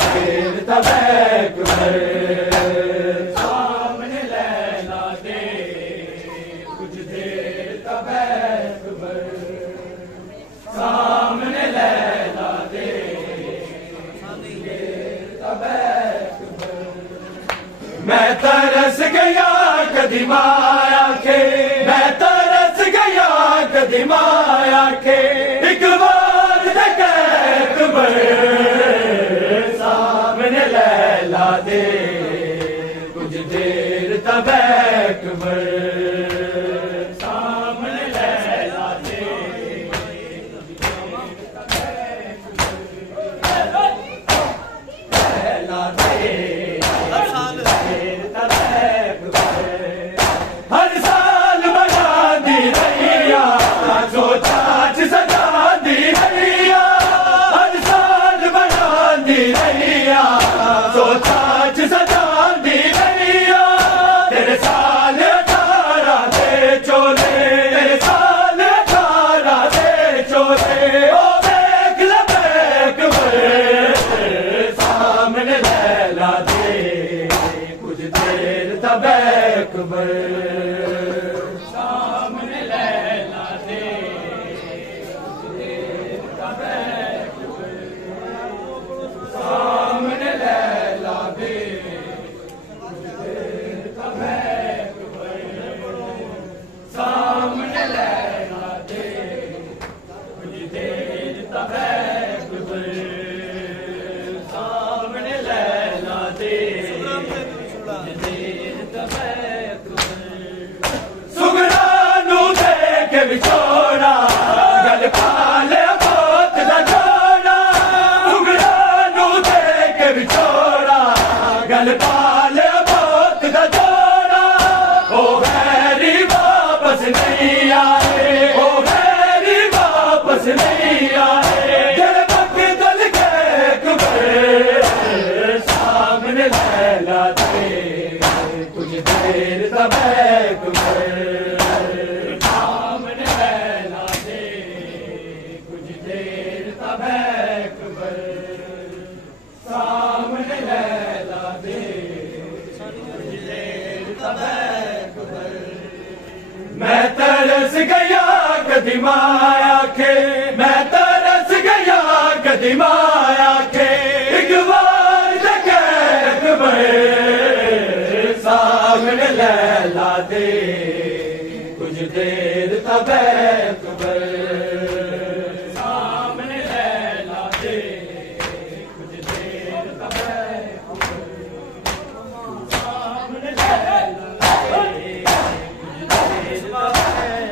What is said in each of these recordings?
देर तब अकबर सामने लैला दे, कुछ देर तब अकबर सामने लैला दे, देर तब अकबर। मैं तरस गया कदी माया के, मैं तरस गया कदी माया के, एक बार देख अकबर सामने लैला दे, कुछ देर तब अकबर सामने लैला दे, लैला दे, हर साल बना दी रैया, जो चाच सजा दी रैया, हर साल बना दी रैया, जो चाच सजा दी रैया, तेरे साल 18 दे चोले, तेरे साल 18 दे चोले, ओ देख ले अकबर सामने लैला दे, कुछ देर तब अकबर सामने लैला दे, कुछ देर तब अकबर सामने लैला दे, कुछ देर तब अकबर सामने लैला दे, कुछ देर तब अकबर सामने लैला दे, सुगरा नू देख विछोड़ा, गल पाले बोत दा जोड़ा, सुगरा नू देख विछोड़ा, गल पाले बोत दा जोड़ा, ओ गैरी वापस नहीं आए, ओ गैरी वापस नहीं आए, दिल बदल के अकबर सामने लैला दे, कुछ देर तब अकबर सामने लैला दे, कुछ देर तब अकबर सामने लैला दे, कुछ देर तब अकबर। मैं तरस गया कदी माया के, मैं तरस गया कदी माया के, एक बार देख अकबर सामने लैला दे, कुछ देर तब अकबर सामने लैला दे, कुछ देर तब अकबर सामने लैला दे, कुछ देर तब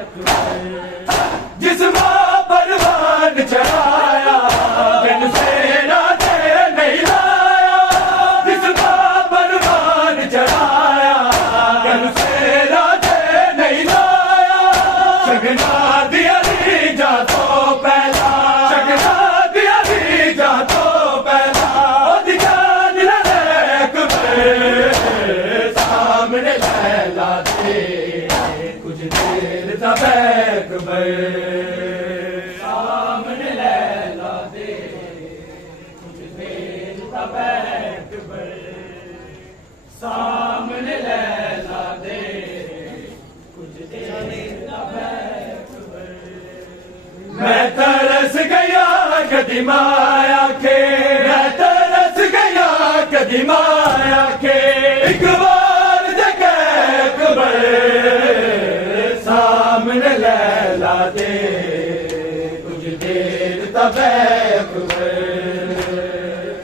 अकबर। जिस माँ परवान चढ़ाया बिन सेना दे नहीं लाया, जिस माँ परवान चढ़ाया सेना दे नहीं लाया, शगना दिया जा तो पहला, शगना दिया जा तो पहला, ध्यान अकबर सामने लैला दे, कुछ देर तब अकबर सामने लैला दे, कुछ देर तब अकबर सामने लैला दे, कुछ देर तब अकबर। मैं तरस गया कदी माया के, मैं तरस गया कदी माया के, एक बार देख अकबर सामने लैला दे, कुछ देर तब अकबर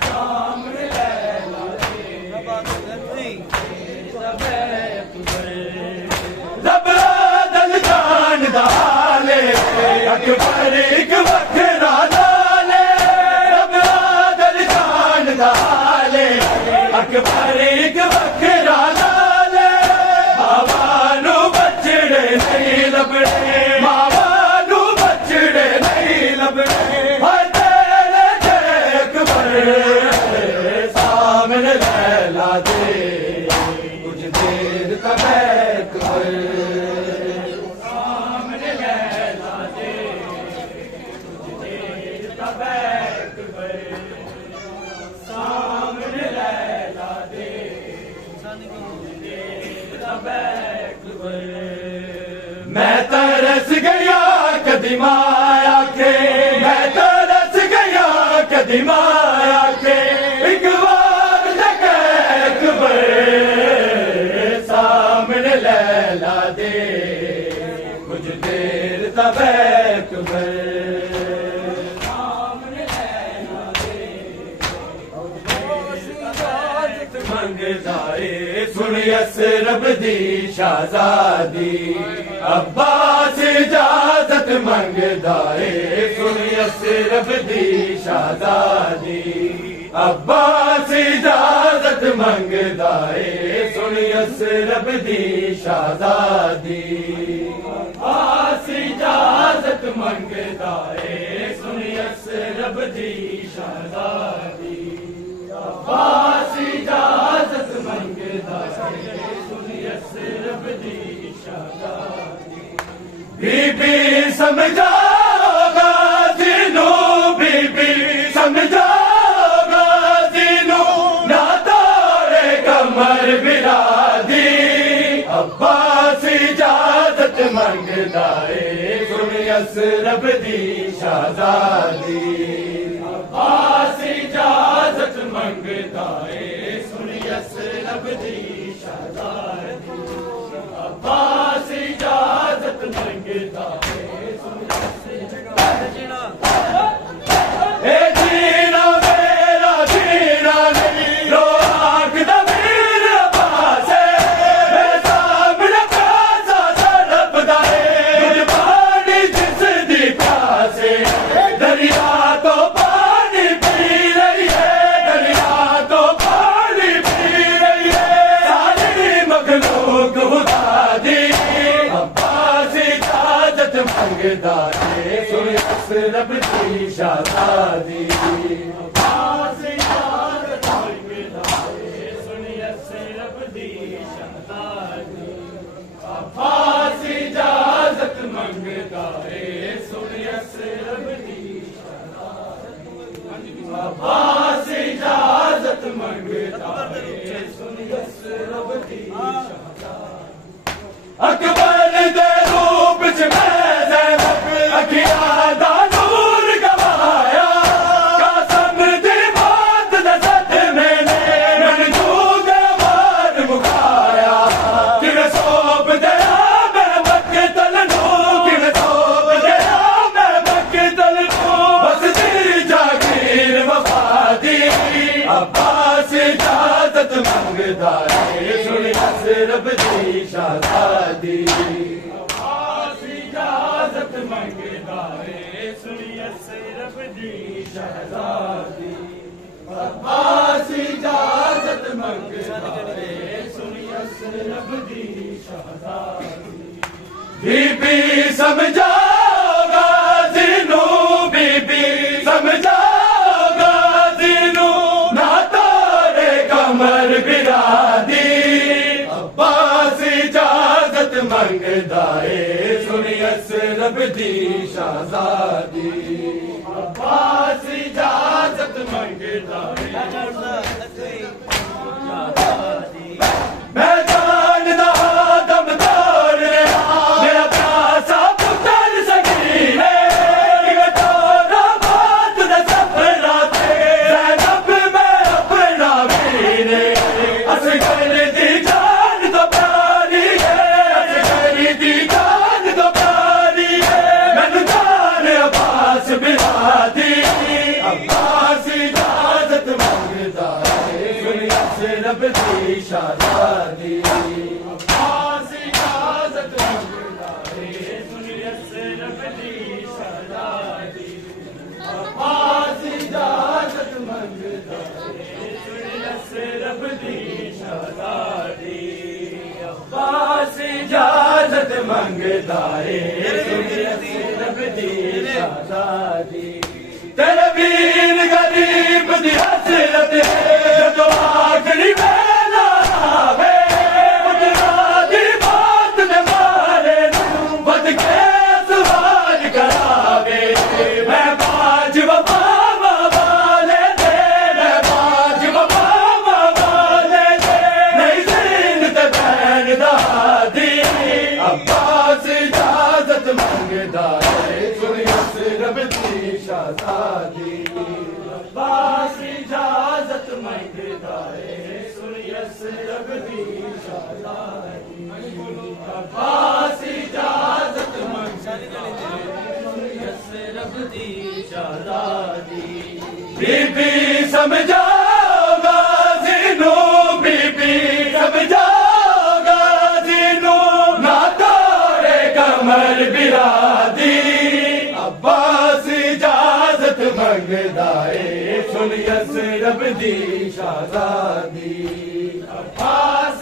सामने लैला दे, रब दल जान दाले, अकबर एक वखरा लाले, रब दल जान दाले, अकबर एक वखरा लाले, बाबा नू बचड़े नहीं लभड़े, बाबा नू बचड़े नहीं लभड़े, तेरे अकबर सामने लैला दे, कुछ देर तब अकबर सामने लैला दे, कुछ देर तब अकबर मैं तरस गया कदी माया के, मैं तरस गया कदी माया के, एक बार अकबर सामने लैला दे, कुछ देर तब अकबर सामने लैला दे, मंगदाए सुन यसरब दी शाहजादी, अब्बास इजाजत मंगदाए सुन यसरब दी शाहजादी, अब्बास इजाजत मंगदाए सुन यसरब दी शाहजादी, अब्बास इजाजत मंगदाए सुन यसरब दी शाहजादी, अब्बास इजाजत मंगदाए सुन यसरब दी शाहजादी, बीबी समझागा जिनू, बीबी समझागा जिनू, ना तारे कमर बिरादी, अब्बास इजाजत मंगदाए सुन यसरब दी शाहजादी, अब्बास इजाजत मंगदाए सुन यसरब दी शाहजादी, अब्बास इजाजत मंगदाए सुन ए जीना मेरा जीना नहीं, रो आँख दा वीर अब्बास मेरे सामने प्यासा तड़पदा है, तुझ पानी जिस दी प्यासे, दरिया तो पानी पी रही है, दरिया तो पानी पी रही है, सारी मखलूक खुदा दी, अब्बास इजाजत मंगदाए सुन यसरब दी शाहजादी, अब्बास इजाजत मंगदाए सुन यसरब दी शाहजादी, अब्बास इजाजत मंगदाए सुन यसरब दी शाहजादी, अब्बास इजाजत मंगदाए सुन यसरब दी शाहजादी, अकबर दे रूप च मैं ज़ैनब अखियां दा नूर गवाया, कसम दी बात दे सदमे ने मैनू झूठे मार मुकाया, किवें सौंप दिया मैं मक्तल नूं, किवें सौंप दिया मैं मक्तल नूं, बस तेरी जागीर वफा दी, अब्बास इजाजत मंगदाए सुन यसरब दी शाहजादी, अब्बास इजाजत मंगदाए सुन यसरब दी शाहजादी, अब्बास इजाजत मंगदाए सुन यसरब दी शाहजादी, बीबी समझागा जिनू, बीबी समझागा जिनू, ना तारे कमर बिरादी, अब्बास इजाजत मंगदाए सुन यसरब दी शाहजादी, अब्बास इजाजत मंगदाए, मैं जानदा दम तोड़ रहा मेरा प्यासा पुत्र सगी है, मैं तोड़ा बात दे सफरा ते, ज़ैनब मैं अपना वीर, असगर दी जान तो प्यारी है, असगर दी जान तो प्यारी है, मैनू जान अब्बास बिरादी, अब्बास इजाजत मंगदाए सुन यसरब दी शाहजादी, अब्बास इजाजत मंगदाए सुन यसरब दी शाहजादी, अब्बास इजाजत मंगदाए सुन यसरब दी शाहजादी, अब्बास इजाजत मंगदाए सुन यसरब दी शाहजादी, तेरे वीर गरीब दी हसरत है, जो आखिरी वेला आवे, उठना दी बात ने मारे नू बद के सवार करावे, मैं बाज वफा वाले दे, मैं बाज वफा वाले दे, नहीं मंगदा है सुन यसरब दी शाहज़ादी अब्बास इजाजत मंगदा है यसरब दी शाहज़ादी बीबी समझाओ गाज़ी नू बीबी समझाओ गाज़ी नू ना तोड़े कमर बिरादी अब्बास इजाजत मंगदा है सुन यसरब दी शाहज़ादी अब्बास